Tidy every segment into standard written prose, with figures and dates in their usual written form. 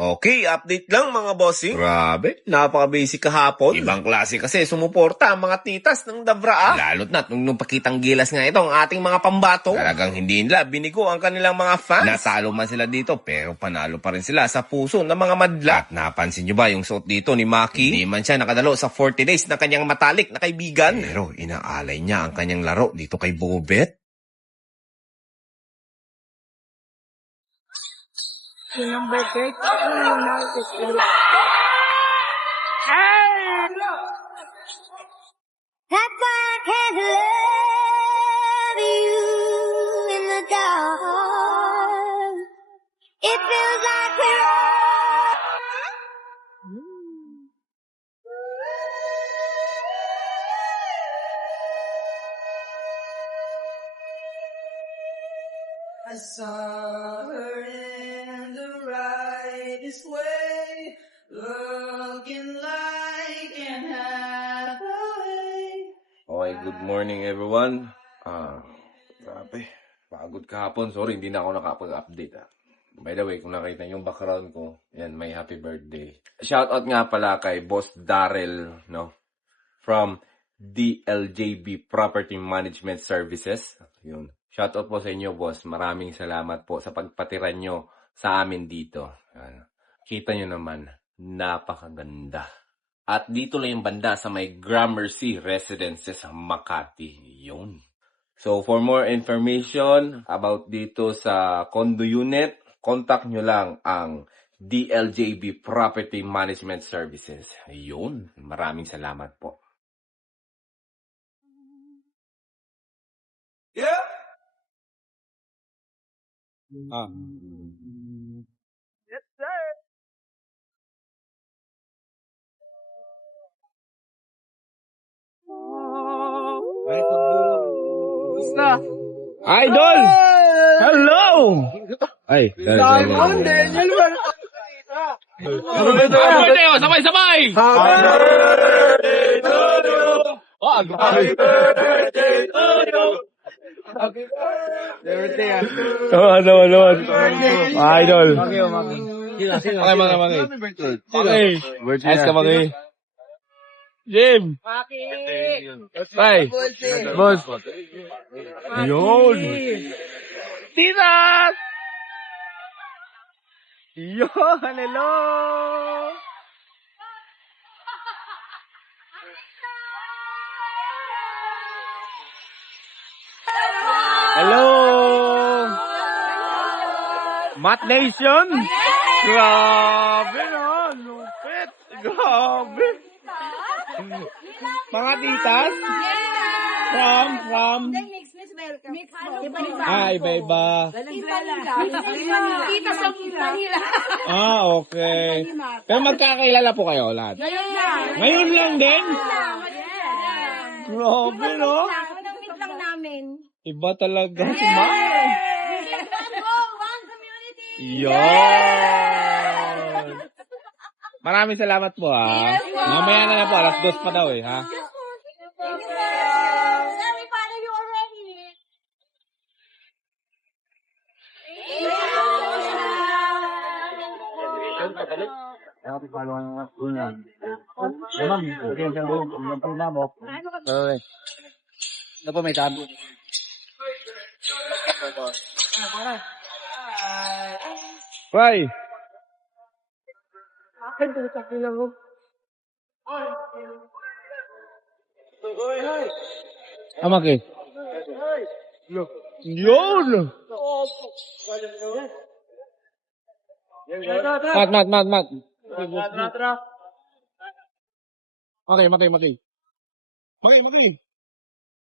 Okay, update lang mga bossing. Grabe, napaka-busy kahapon. Ibang klase kasi sumuporta ang mga titas ng Davra. Lalo't na nung pakitang gilas nga ito ang ating mga pambato. Talagang hindi nila binigo ang kanilang mga fans. Natalo man sila dito pero panalo pa rin sila sa puso ng mga madla. At napansin nyo ba yung suot dito ni Maki? Hindi man siya nakadalo sa 40 days na kanyang matalik na kaibigan. Pero inaalay niya ang kanyang laro dito kay Bobet. Number 30, That's why I can't love you in the dark. It feels like we're I saw her in the rightest way, looking like an Hathaway. Okay, good morning everyone. Grabe. Pagod kahapon. Sorry, hindi na ako nakapag-update. By the way, kung nakita yung background ko, yan, may happy birthday. Shoutout nga pala kay Boss Darrell, no? From DLJB Property Management Services. Yun. Shoutout po sa inyo, boss. Maraming salamat po sa pagpatiran nyo sa amin dito. Kita nyo naman, napakaganda. At dito lang yung banda sa may Gramercy Residences, Makati. Yun. So, for more information about dito sa condo unit, contact nyo lang ang DLJB Property Management Services. Yun. Maraming salamat po. Yeah. yes sir. Gusto. Idol! Hello! Ay, Simon Daniel tayo, sabay-sabay! Happy birthday to you. Happy birthday to you. Happy birthday. Ano. Idol. Okay, mga. Okay. Ayos ka, mga. Jim! Tay! Boss! Yun! Titas! Yun! Hello! Hello! Mat Nation! Grabe no! Lupit! Grabe! Mga titas? From? Iba-iba. Kita sa Manila. Okay. Pero magkakilala po kayo lahat? Ngayon lang din? Grabe, no? meet lang namin. Iba talaga si Ma'am. One community! Yan! Maraming salamat po, ha? Mamaya na po, alas 2 pa daw, ha? Sorry, paano you already? Ano po may tabo? Bye! Akin to sa kila mo. Amaki. Yun! Mat. Maki.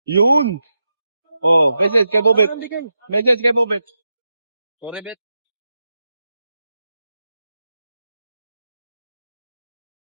Yun! Oh, message kay Bobet. Sorry, Bet.